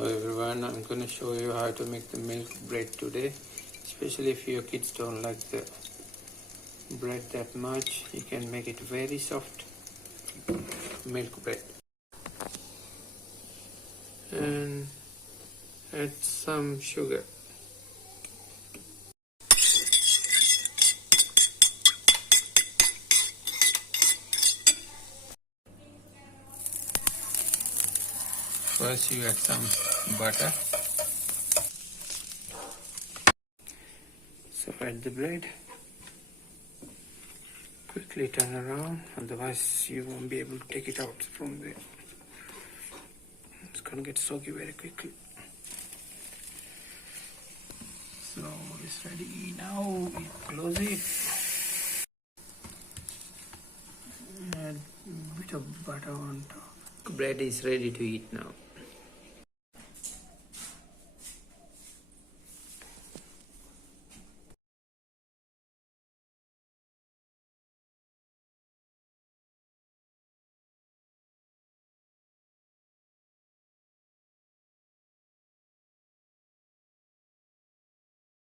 Hello everyone, I'm going to show you how to make the milk bread today. Especially if your kids don't like the bread that much, you can make it very soft milk bread. And add some sugar. First you add some butter. So add the bread. Quickly turn around, otherwise you won't be able to take it out from there. It's gonna get soggy very quickly. So it's ready now. You close it. Add a bit of butter on top. Bread is ready to eat now.